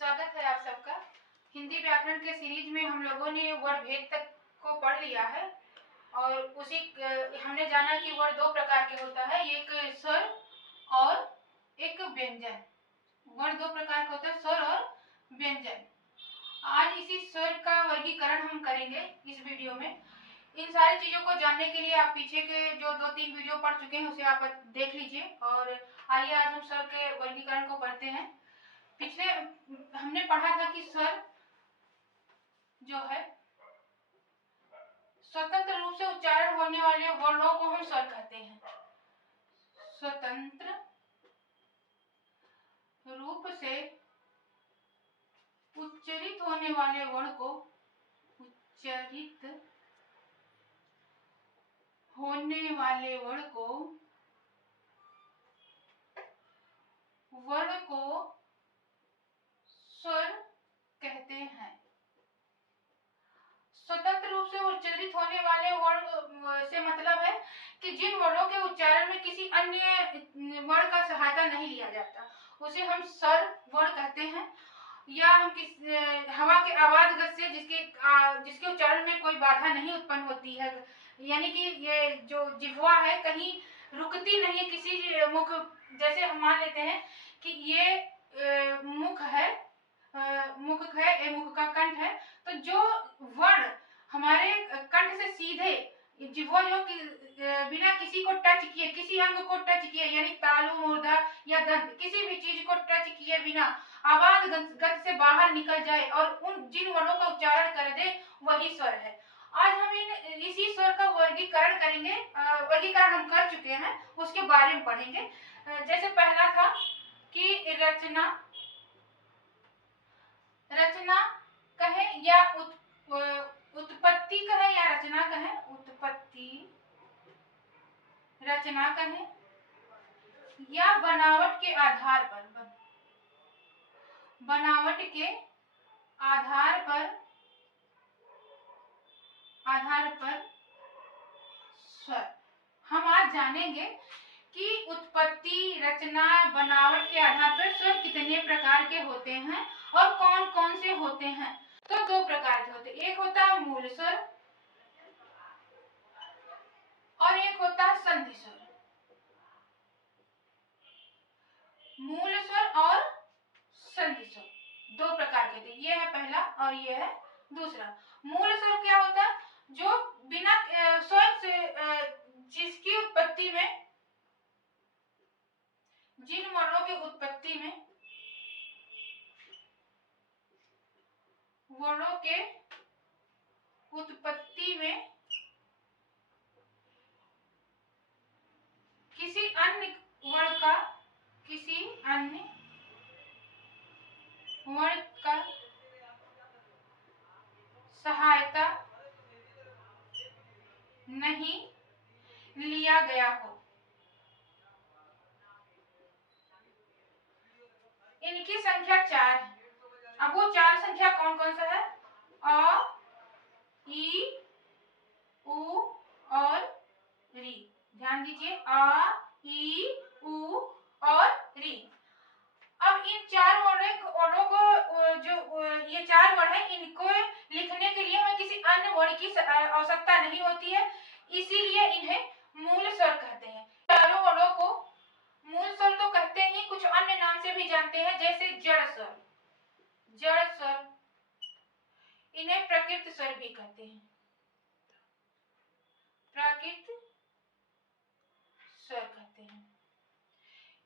स्वागत है आप सबका। हिंदी व्याकरण के सीरीज में हम लोगों ने वर्ण भेद तक को पढ़ लिया है और उसी हमने जाना कि वर्ण दो प्रकार के होता है, एक स्वर और एक व्यंजन। वर्ण दो प्रकार का होता है, स्वर और व्यंजन। आज इसी स्वर का वर्गीकरण हम करेंगे इस वीडियो में। इन सारी चीजों को जानने के लिए आप पीछे के जो 2-3 वीडियो पढ़ चुके हैं उसे आप देख लीजिए और आइए आज हम स्वर के वर्गीकरण को पढ़ते हैं। पिछले हमने पढ़ा था कि स्वर जो है स्वतंत्र रूप से उच्चारण होने वाले वर्णों को हम स्वर कहते हैं। स्वतंत्र रूप से उच्चरित होने वाले वर्ण को उच्चरित होने वाले वर्ण को स्वर कहते हैं। स्वतंत्र रूप से उच्चारित होने वाले वर्ण से मतलब है कि जिन वर्णों के उच्चारण में किसी अन्य वर्ण का सहायता नहीं लिया जाता उसे हम स्वर वर्ण कहते हैं। या हम हवा के आवाज गत से जिसके उच्चारण में कोई बाधा नहीं उत्पन्न होती है, यानी कि ये जो जिह्वा है कहीं रुकती नहीं है किसी मुख, जैसे हम मान लेते हैं कि ये मुख है, मुख का कंठ है, तो जो वर्ण हमारे कंठ से सीधे जिह्वा जो बिना किसी को टच किए, किसी अंग को टच किए, यानी तालु, मूर्धा या दंत, किसी भी चीज को टच किए बिना आवाज गत से बाहर निकल जाए और उन जिन वर्णों का उच्चारण कर दे वही स्वर है। आज हम इसी स्वर का वर्गीकरण करेंगे। वर्गीकरण हम कर चुके हैं, उसके बारे में पढ़ेंगे। जैसे पहला था कि रचना कहें या उत्पत्ति कहें या रचना कहें, उत्पत्ति रचना कहें या बनावट के आधार पर स्वर। हम आज जानेंगे कि उत्पत्ति, रचना, बनावट के आधार पर स्वर कितने प्रकार के होते हैं और कौन कौन से होते हैं। तो दो प्रकार के होते हैं, एक होता है मूल स्वर और एक होता है संधि स्वर। मूल स्वर और संधि स्वर दो प्रकार के होते हैं, ये है पहला और ये है दूसरा। मूल स्वर क्या होता है? जो बिना स्वयं से जिसकी उत्पत्ति में, जिन वर्णों की उत्पत्ति में किसी अन्य वर्ण का सहायता नहीं लिया गया हो। इनकी संख्या 4 है। अब वो 4 संख्या कौन कौन सा है? अ, ई, उ और री। ध्यान दीजिए, अ, ई, उ और री। अब इन 4 वर्णों को ये 4 वर्ण है, इनको लिखने के लिए हमें किसी अन्य वर्ण की आवश्यकता नहीं होती है, इसीलिए इन्हें मूल स्वर कहते हैं। चारों वर्णों को मूल स्वर तो कहते ही, कुछ अन्य नाम से भी जानते हैं, जैसे जड़ स्वर, इन्हें प्रकृत स्वर भी कहते हैं। प्राकृत स्वर कहते हैं।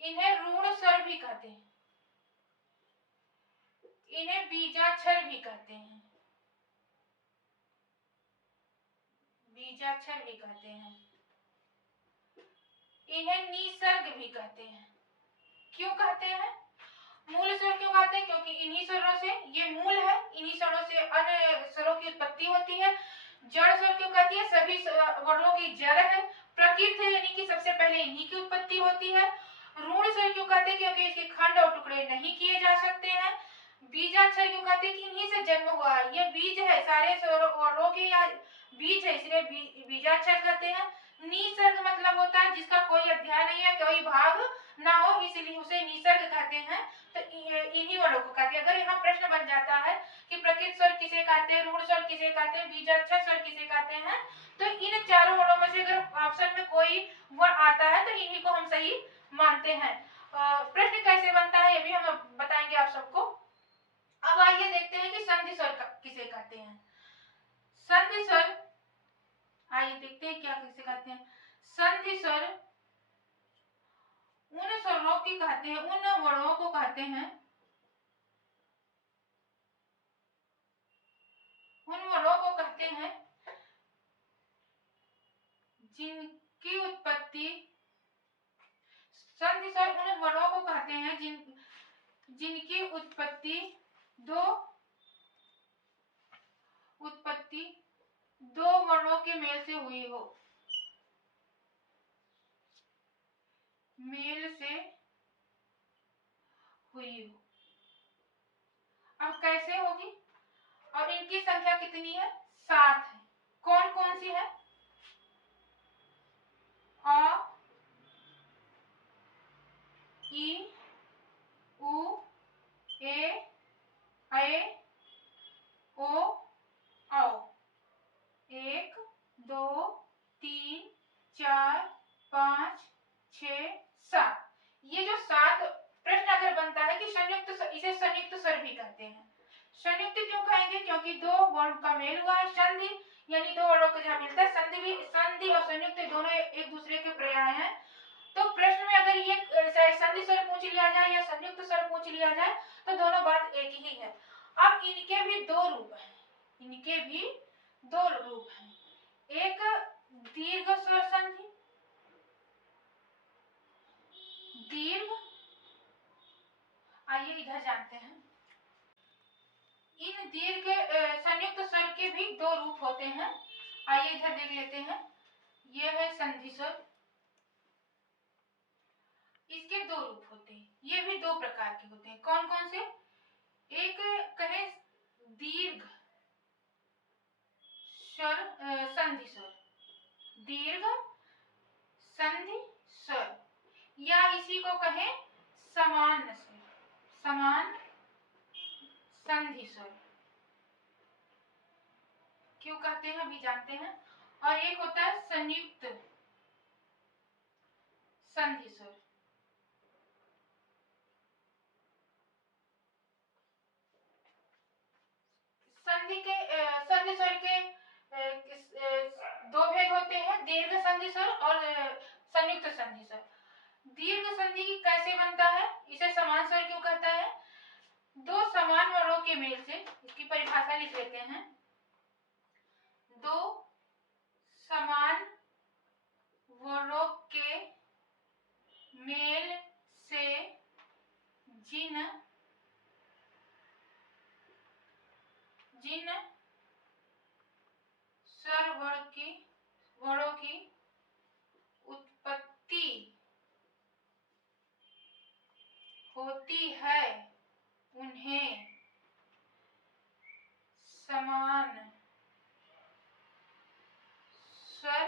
इन्हें ऋण स्वर भी कहते हैं। इन्हें बीजाक्षर भी कहते हैं। इन्हें निसर्ग भी कहते हैं। क्यों कहते हैं? मूल स्वर क्यों कहते हैं? क्योंकि इन्हीं स्वरों से, ये मूल है, इन्हीं स्वरों से अन्य स्वरों की उत्पत्ति होती है। जड़ स्वर क्यों कहती है? सभी वर्णों की जड़ है, प्रकृत है, यानी कि सबसे पहले इन्हीं की उत्पत्ति होती है। ऋण स्वर क्यों कहते हैं? क्योंकि इसके खंड और टुकड़े नहीं किए जा सकते हैं। बीजाक्षर क्यों कहते हैं? कि इन्हीं से जन्म हुआ है, ये बीज है, सारे वर्णों के या बीज है, इसलिए बीजाक्षर कहते हैं। निसर्ग मतलब होता है जिसका कोई अध्याय नहीं है, कोई भाग ना हो, इसलिए उसे निसर्ग कहते हैं। तो इन्हीं वर्णों को कहते हैं। अगर यहाँ प्रश्न बन जाता है कि प्रकृत स्वर किसे कहते हैं, रूढ़ स्वर किसे कहते हैं, बीजाक्षर स्वर किसे कहते हैं, तो इन चारों वर्णों में से अगर ऑप्शन में कोई वर्ण आता है तो इन्हीं को हम सही मानते हैं। प्रश्न कैसे बनता है ये भी हम बताएंगे आप सबको। अब आइए देखते हैं कि संधि स्वर किसे कहते हैं। संधि स्वर, आइए देखते हैं क्या किसे कहते हैं। संधि स्वर उन स्वरों की कहते हैं, उन वर्णों को कहते हैं, उन वर्णों को कहते हैं जिनकी उत्पत्ति, संधि स्वर उन वर्णों को कहते हैं जिनकी उत्पत्ति दो वर्णों के मेल से हुई हो, मेल से हुई हो। अब कैसे होगी, और इनकी संख्या कितनी है, 7 है। कौन कौन सी है, अ, ई, उ, ए, ऐ, ओ, औ। 1 2 3 4 5 6 7। ये जो 7, प्रश्न अगर बनता है कि संयुक्त, इसे संयुक्त स्वर भी कहते हैं। संयुक्त क्यों कहेंगे, क्योंकि दो वर्ण का मेल हुआ है। संधि यानी दो वर्णों को जहाँ मिलता है, संधि और संयुक्त दोनों एक दूसरे के पर्याय हैं। तो प्रश्न में अगर ये संधि स्वर पूछ लिया जाए या संयुक्त स्वर पूछ लिया जाए तो दोनों बात एक ही है। अब इनके भी दो रूप हैं, इनके भी दो रूप हैं। एक दीर्घ स्वर संधि, दीर्घ, आइए इधर जानते हैं। इन दीर्घ संयुक्त स्वर के भी दो रूप होते हैं। आइए इधर देख लेते हैं। यह है संधि स्वर, इसके दो रूप होते हैं। ये भी दो प्रकार के होते हैं। कौन कौन से, एक कहे दीर्घ स्वर, संधि स्वर, दीर्घ संधि स्वर, या इसी को कहें समान स्वर, समान संधि स्वर क्यों कहते हैं अभी जानते हैं। और एक होता है संयुक्त संधि स्वर। संधि स्वर के दो भेद होते हैं, दीर्घ संधि स्वर और संयुक्त संधि स्वर। दीर्घ संधि कैसे बनता है, इसे समान स्वर क्यों कहता है, दो समान वर्णों के मेल से, इसकी परिभाषा लिख लेते हैं। दो समान वर्णों के मेल से जिन स्वर वर्णों की उत्पत्ति होती है उन्हें समान स्वर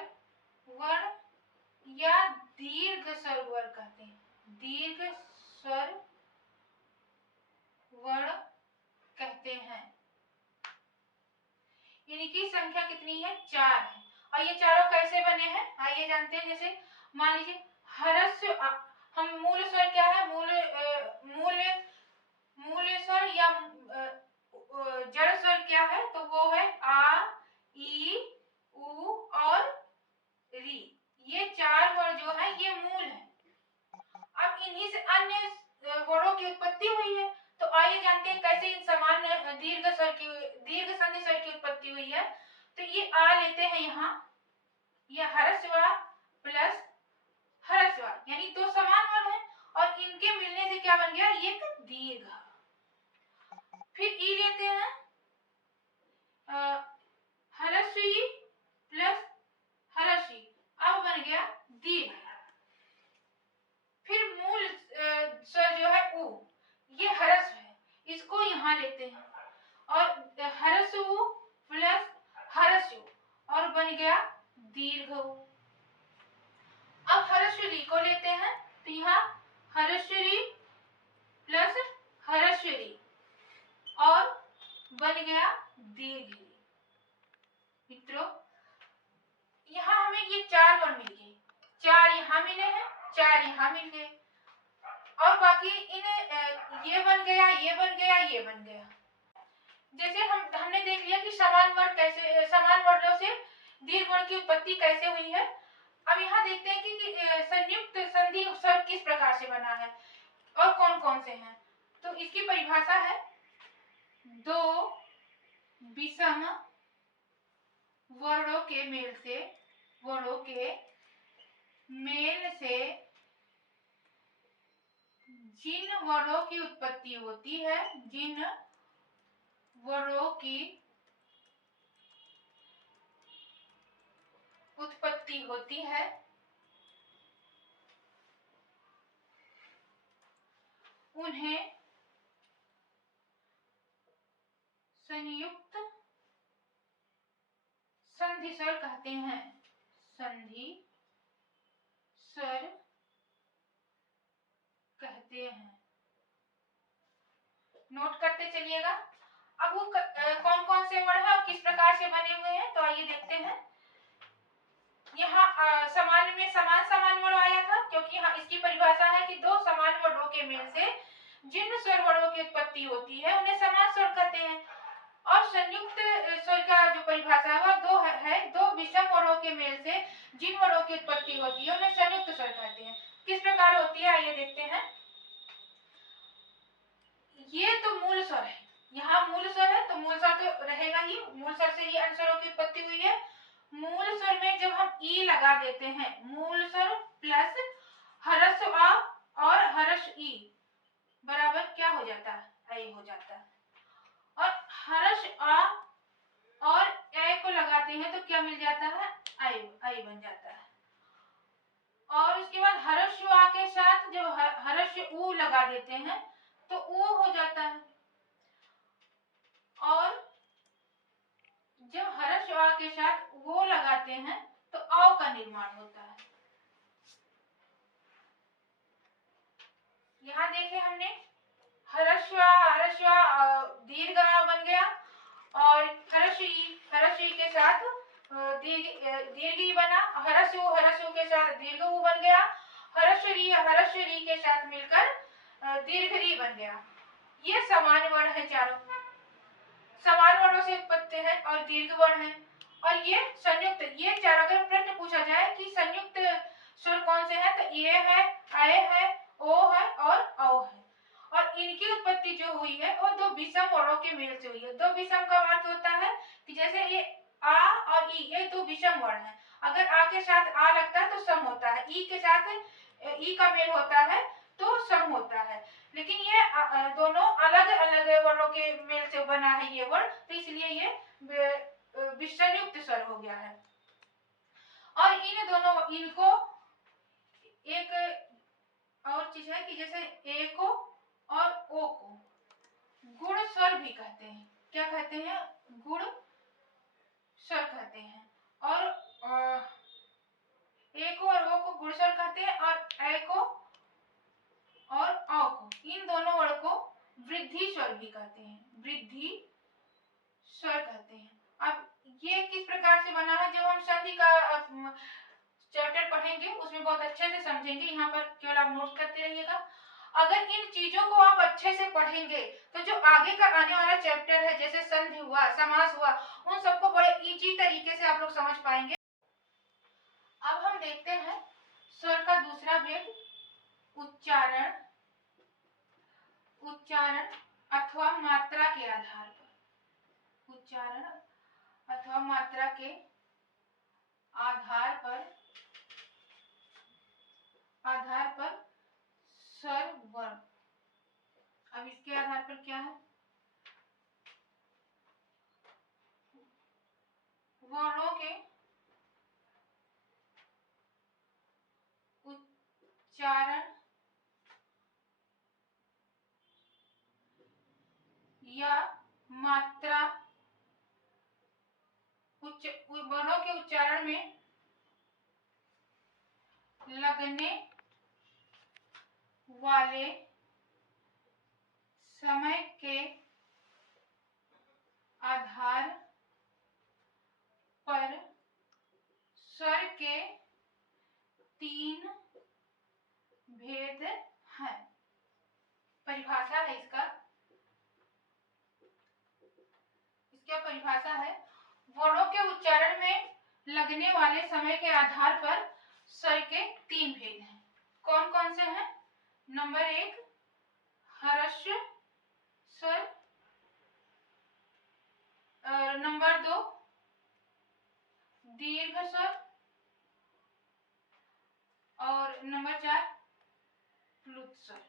वर्ण या दीर्घ स्वर वर्ण कहते हैं। दीर्घ स्वर वर्ण कहते हैं। इनकी संख्या कितनी है, 4 है। और ये चारों कैसे बने हैं आइए जानते हैं। जैसे मान लीजिए हरस्व, हम मूल स्वर क्या है, मूल स्वर या जड़ स्वर क्या है, तो वो है आ, ई, उ और री। ये 4 वर्ण जो है ये मूल है। अब इन्हीं से अन्य वर्णों की उत्पत्ति हुई है। तो आइए जानते हैं कैसे इन समान दीर्घ संधि स्वर की उत्पत्ति हुई है। तो ये आ लेते हैं यहाँ, ये हरस्व प्लस हरस्व यानी दो समान वर्ण है, और इनके मिलने से क्या बन गया, एक दीर्घ। फिर ई लेते हैं, हरस्वी प्लस हरस्वी, अब बन गया दीर्घ। फिर मूल स्वर जो है उ, ये हरस्व है, इसको यहाँ लेते हैं, और हरस्व प्लस हरस्व, और बन गया दीर्घ। अब हरस्व री को लेते हैं, तो यहाँ हरस्वरी प्लस हरस्वरी और बन गया दीर्घ। मित्रों, यहाँ हमें ये 4 वर्ण मिल गए, 4 यहाँ मिले हैं, 4 यहाँ मिल गए, और बाकी ये बन गया, ये बन गया, ये बन गया। जैसे हमने देख लिया कि समान वर्णों से दीर्घ वर्ण की उत्पत्ति कैसे हुई है। अब यहाँ देखते हैं कि संयुक्त संधि स्वर किस प्रकार से बना है और कौन कौन से हैं। तो इसकी परिभाषा है, 2 विषम वर्णों के मेल से जिन वर्णों की उत्पत्ति होती है, जिन वर्णों की उत्पत्ति होती है उन्हें संयुक्त संधि स्वर कहते हैं। संधि स्वर कहते हैं। नोट करते चलिएगा। अब वो कौन कौन से वर्ण है और किस प्रकार से बने हुए हैं, तो आइए देखते हैं। यहाँ समान में समान वर्ण आया था, क्योंकि यहाँ इसकी परिभाषा है कि 2 समान वर्णों के मेल से जिन स्वर वर्णों की उत्पत्ति होती है उन्हें समान स्वर कहते हैं। और संयुक्त स्वर का जो परिभाषा है वह 2 विषम वर्णों के मेल से जिन वर्णों की उत्पत्ति होती है उन्हें संयुक्त स्वर कहते हैं। किस प्रकार होती है, आइए देखते हैं। ये तो मूल स्वर है, यहाँ मूल स्वर है तो मूल स्वर तो रहेगा ही, मूल स्वर से ही अन्य स्वरों की उत्पत्ति हुई है। मूल स्वर में जब हम ई लगा देते हैं, मूल स्वर प्लस हरस्व आ और हरस्व ई बराबर क्या हो जाता है, ऐ हो जाता है। और हर्ष आ और ए को लगाते हैं तो क्या मिल जाता है, आई बन जाता है। और उसके बाद हर्ष आ के साथ जब हर्ष ऊ लगा देते हैं तो ऊ हो जाता है। और जब हर्ष आ के साथ वो लगाते हैं तो औ का निर्माण होता है। यहाँ देखे हमने हरस्वा दीर्घ बन गया, और हरस्वी के साथ दीर्घ बना, हरस्व के साथ दीर्घ बन गया, हरस्वरी के साथ मिलकर दीर्घ बन गया। ये समान वर्ण है, चारों समान वर्णों से उत्पत्ति है और दीर्घ वर्ण है। और ये संयुक्त, ये चार, अगर प्रश्न पूछा जाए कि संयुक्त स्वर कौन से हैं तो ये है, आए है, ओ है और औ है। और इनकी उत्पत्ति जो हुई है वो 2 विषम वर्णों के मेल से हुई है। 2 विषम का अर्थ होता है कि जैसे ये आ और ई, ये 2 विषम वर्ण है। अगर आ के साथ आ लगता है तो सम होता है, ई के साथ ई का मेल होता है तो सम होता है। लेकिन ये दोनों अलग अलग वर्णों के मेल से बना है ये वर्ण, तो इसलिए ये विषमयुक्त स्वर हो गया है। और इनको एक और चीज है कि जैसे ए को और ओ को गुण स्वर भी कहते हैं। क्या कहते हैं, गुण स्वर कहते हैं। और ए को और ओ को गुण स्वर कहते हैं, और ए को और औ को, इन दोनों वर्ण को वृद्धि स्वर भी कहते हैं, वृद्धि स्वर कहते हैं। अब ये किस प्रकार से बना है, जब हम संधि का चैप्टर पढ़ेंगे उसमें बहुत अच्छे से समझेंगे। यहाँ पर केवल आप नोट करते रहिएगा। अगर इन चीजों को आप अच्छे से पढ़ेंगे तो जो आगे का आने वाला चैप्टर है, जैसे संधि हुआ, समास हुआ, उन सबको बड़े इजी तरीके से आप लोग समझ पाएंगे। अब हम देखते हैं स्वर का दूसरा भेद, उच्चारण अथवा मात्रा के आधार पर। उच्चारण अथवा मात्रा के आधार पर स्वर वर्ण। अब इसके आधार पर क्या है, वर्णों के उच्चारण या मात्रा, वर्णों के उच्चारण में लगने वाले समय के आधार पर स्वर के 3 भेद हैं। परिभाषा है इसका, इसका परिभाषा है, वर्णों के उच्चारण में लगने वाले समय के आधार पर स्वर के 3 भेद हैं। कौन कौन से हैं? नंबर 1 ह्रस्व स्वर, और नंबर 2 दीर्घ स्वर, और नंबर 4 प्लुत स्वर।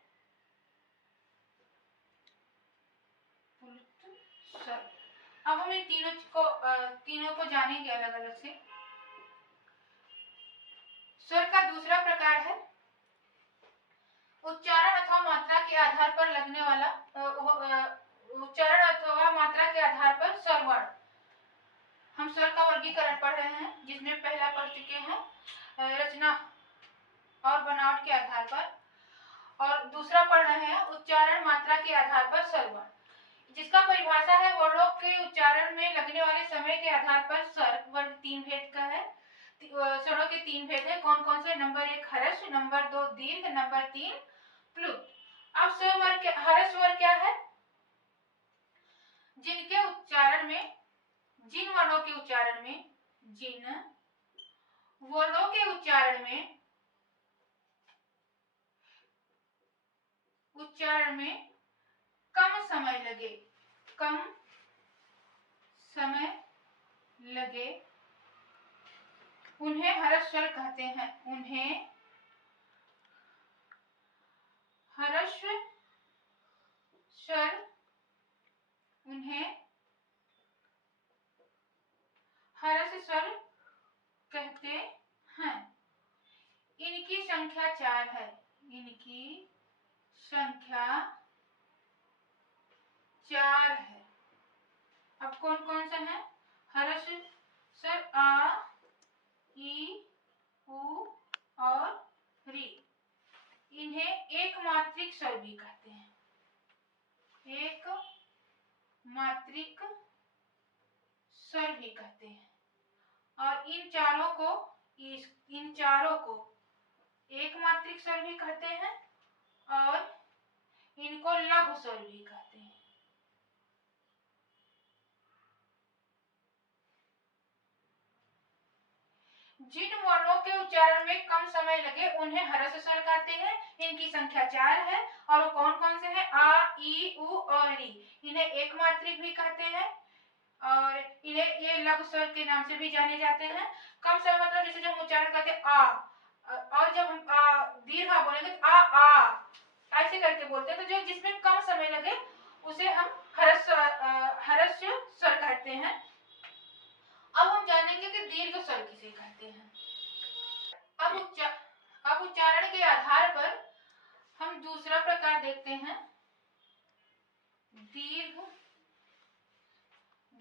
अब हम इन तीनों को जानेंगे अलग अलग से। स्वर का दूसरा प्रकार है उच्चारण अथवा मात्रा के आधार पर लगने वाला उच्चारण अथवा मात्रा के आधार पर स्वर वर्ण। हम स्वर का वर्गीकरण पढ़ रहे हैं, जिसमें पहला पढ़ चुके हैं रचना और बनावट के आधार पर, और दूसरा पढ़ रहे हैं उच्चारण मात्रा के आधार पर स्वर वर्ण, जिसका परिभाषा है वर्णों के उच्चारण में लगने वाले समय के आधार पर स्वर वर्ण 3 भेद का है। स्वरों के 3 भेद है। कौन कौन से? नंबर 1 ह्रस्व, नंबर 2 दीर्घ, नंबर 3 प्लुत। अब स्वर वर्ग, ह्रस्व स्वर क्या है? जिनके उच्चारण में, जिन वर्णों के उच्चारण में, जिन वर्णों के उच्चारण में कम समय लगे, उन्हें ह्रस्व स्वर कहते हैं। उन्हें ह्रस्व स्वर, उन्हें ह्रस्व स्वर कहते हैं। इनकी संख्या 4 है। इनकी संख्या 4 है। अब कौन कौन से हैं? ह्रस्व स्वर आ, ई, उ और री। इन्हें एक मात्रिक स्वर भी कहते हैं। एक मात्रिक स्वर भी कहते हैं। और इन चारों को एक मात्रिक स्वर भी कहते हैं और इनको लघु स्वर भी कहते हैं। जिन वर्णों के उच्चारण में कम समय लगे उन्हें ह्रस्व स्वर कहते हैं। इनकी संख्या 4 है और वो कौन कौन से हैं? आ, ई, उ और री। इन्हें एक मात्रिक भी कहते हैं और इन्हें ये लघु स्वर के नाम से भी जाने जाते हैं। कम समय मतलब जैसे जब हम उच्चारण करते हैं आ, और जब हम दीर्घ बोलेंगे तो आ ऐसे करके बोलते हैं, तो जो जिसमें कम समय लगे उसे हम ह्रस्व स्वर कहते हैं। अब हम जानेंगे कि दीर्घ स्वर किसे कहते हैं। अब उच्चारण के आधार पर हम दूसरा प्रकार देखते हैं,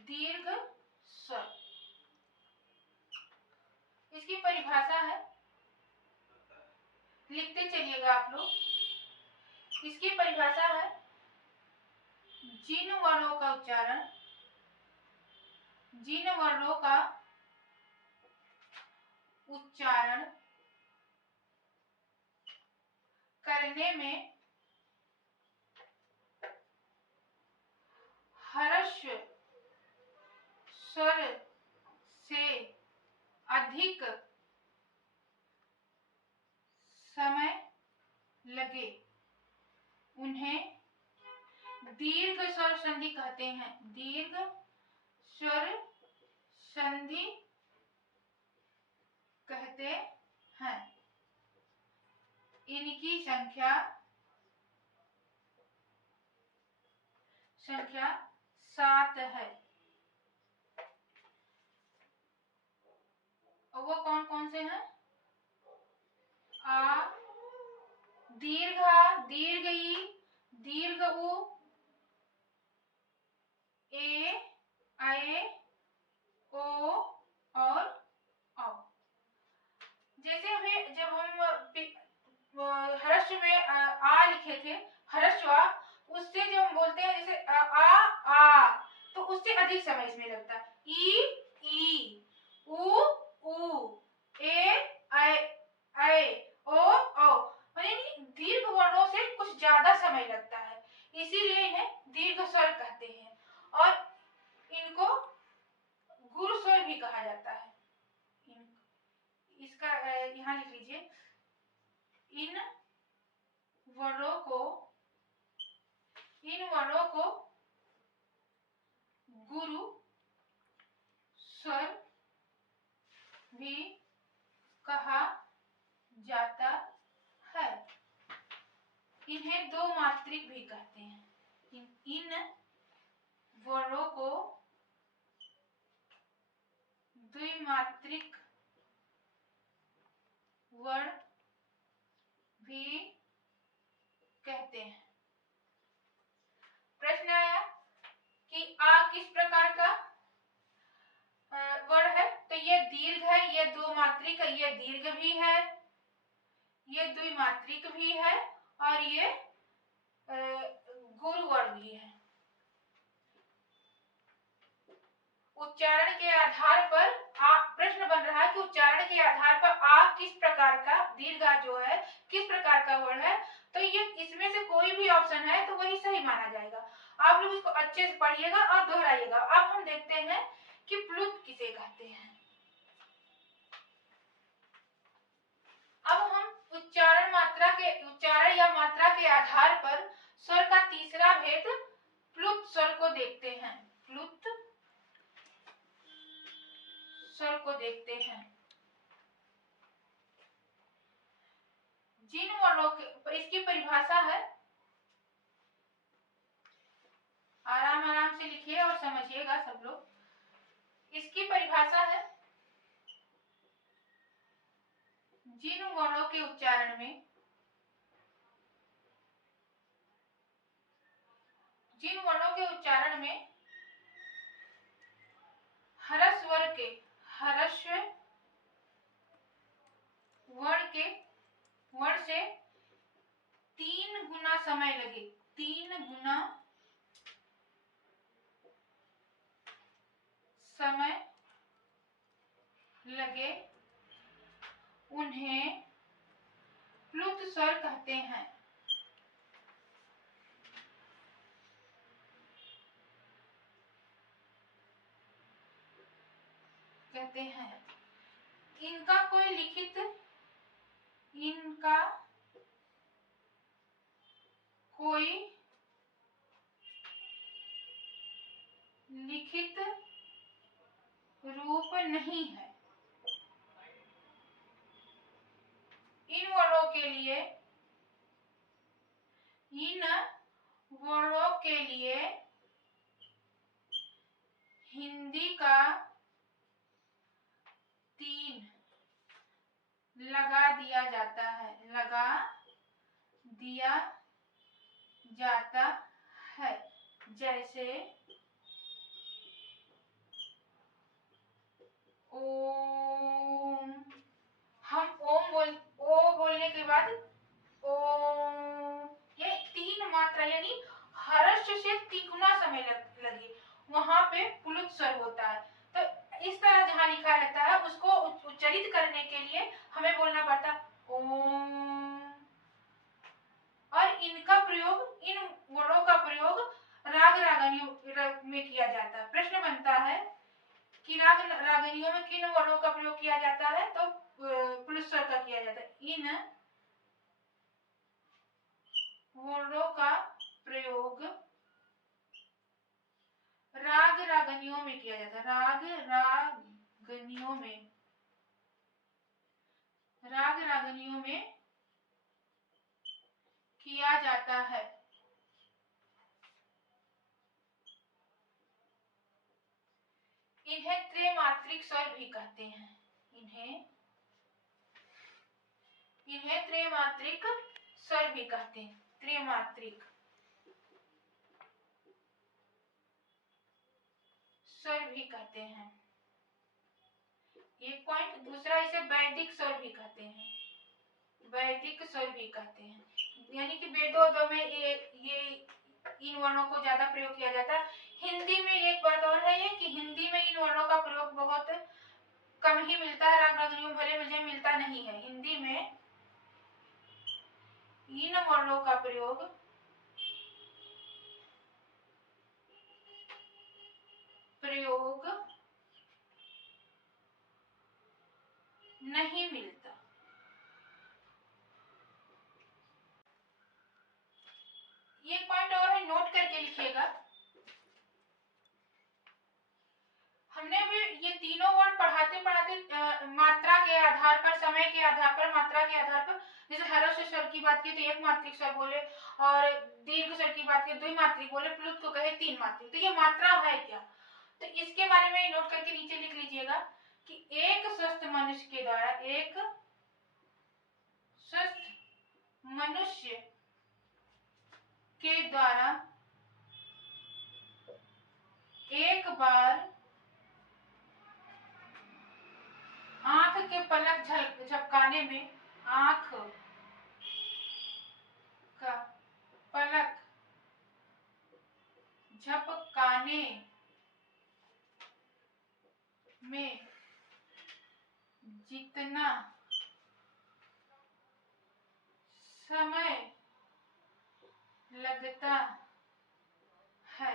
दीर्घ स्वर। इसकी परिभाषा है, लिखते चलिएगा आप लोग। इसकी परिभाषा है, जिन वर्णों का उच्चारण करने में ह्रस्व स्वर से अधिक समय लगे उन्हें दीर्घ स्वर संधि कहते हैं। दीर्घ स्वर संधि कहते हैं। इनकी संख्या 7 है। और वो कौन कौन से हैं? आ, दीर्घ आ, दीर्घ ई, दीर्घ उ, ए, ओ और औ। जैसे हमें जब हम ह्रस्व में आ अधिक समय इसमें लगता है। ई, उ, ए, ओ, यानी दीर्घ वर्णों से कुछ ज्यादा समय लगता है, इसीलिए इन्हें दीर्घ स्वर कहते हैं और इनको गुरु स्वर भी कहा जाता है। इसका यहाँ लिख लीजिए, इन वर्णों को गुरु स्वर भी कहा जाता है। इन्हें दो मात्रिक भी कहते हैं। इन वर्णों को द्विमात्रिक वर्ण भी कहते हैं। प्रश्न आया कि आ किस प्रकार का वर्ण है, तो ये दीर्घ है, ये दो मात्रिक है, ये दीर्घ भी है, ये द्विमात्रिक भी है और ये गुरु वर्ण भी है। उच्चारण के आधार पर प्रश्न बन रहा है कि उच्चारण के आधार पर आ किस प्रकार का दीर्घ जो है किस प्रकार का वर्ण है, तो ये इसमें से कोई भी ऑप्शन है तो वही सही माना जाएगा। आप लोग इसको अच्छे से पढ़िएगा और दोहराइएगा। अब हम देखते हैं कि प्लुत किसे कहते हैं। अब हम उच्चारण या मात्रा के आधार पर स्वर का तीसरा भेद प्लुत स्वर को देखते हैं। प्लुत स्वर को देखते हैं। जिन वर्णों के, इसकी परिभाषा है, आराम आराम से लिखिए और समझिएगा सब लोग। इसकी परिभाषा है, जिन वर्णों के उच्चारण में ह्रस्व वर्ण से 3 गुना समय लगे, 3 गुना समय लगे, उन्हें प्लुत स्वर कहते हैं। इनका कोई लिखित रूप नहीं है। इन वर्णों के लिए हिंदी का 3 लगा दिया जाता है। जैसे ओम, हम ओ बोलने के बाद ओम, ये 3 मात्रा यानी हर्ष से 3 गुना समय लगे, वहां पे प्लुत स्वर होता है। तो इस तरह जहां लिखा रहता है उसको उच्चारित करने के लिए हमें बोलना पड़ता है ओम। और इन वर्णों का प्रयोग राग रागनियों में किया जाता है। प्रश्न बनता है कि राग रागनियों में किन वर्णों का प्रयोग किया जाता है, तो प्लुत स्वर का किया जाता है। इन वर्णों का प्रयोग राग रागनियों में किया जाता है। राग रागनियों में किया जाता है। इन्हें त्रैमात्रिक स्वर भी कहते हैं। इन्हें त्रैमात्रिक स्वर भी कहते हैं। त्रैमात्रिक स्वर भी कहते हैं। एक पॉइंट। दूसरा, इसे वैदिक स्वर भी कहते हैं। वैदिक स्वर भी कहते हैं, यानी कि वेदों में ये इन वर्णों को ज्यादा प्रयोग किया जाता है। हिंदी में एक बात और है, का प्रयोग बहुत कम ही मिलता है, राग रागनियों भले मुझे मिलता नहीं है। हिंदी में इन वर्णों का प्रयोग नहीं मिलता। ये पॉइंट और है, नोट करके लिखिएगा। हमने भी ये तीनों वर्ड पढ़ाते पढ़ाते मात्रा के आधार पर, समय के आधार पर, मात्रा के आधार पर, जैसे ह्रस्व स्वर की बात की तो एक मात्रिक स्वर बोले, और दीर्घ स्वर की बात की द्विमात्रिक बोले, प्लुत को कहे तीन मात्रिक। तो ये मात्रा है क्या, तो इसके बारे में नोट करके नीचे लिख लीजिएगा कि एक स्वस्थ मनुष्य के द्वारा, एक स्वस्थ मनुष्य के द्वारा एक बार आंख के पलक झपकाने में, आंख का पलक झपकाने में जितना समय लगता है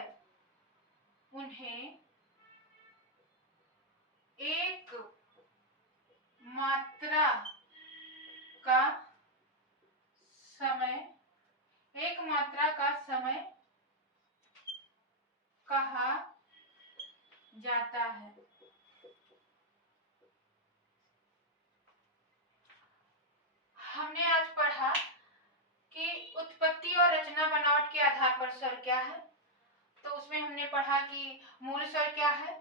उन्हें एक मात्रा का समय कहा जाता है। हमने आज पढ़ा कि उत्पत्ति और रचना बनावट के आधार पर स्वर क्या है। तो उसमें हमने पढ़ा कि मूल स्वर क्या है,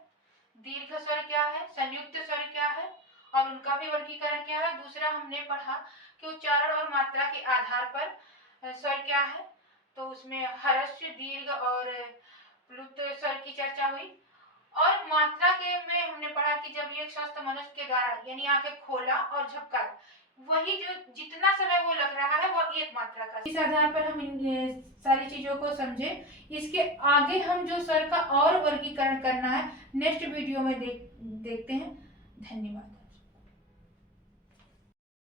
दीर्घ स्वर क्या है, संयुक्त स्वर क्या है और उनका भी वर्गीकरण क्या है। दूसरा हमने पढ़ा कि उच्चारण और मात्रा के आधार पर स्वर क्या है। तो उसमें ह्रस्व, दीर्घ और प्लुत स्वर की चर्चा हुई। और मात्रा के में हमने पढ़ा कि जब एक स्वस्थ मनुष्य के द्वारा, यानी आंखें खोला और झपका, वही जो जितना समय वो लग रहा है वो एक मात्रा का। इस आधार पर हम इन सारी चीजों को समझे। इसके आगे हम जो स्वर का और वर्गीकरण करना है नेक्स्ट वीडियो में देखते हैं। धन्यवाद।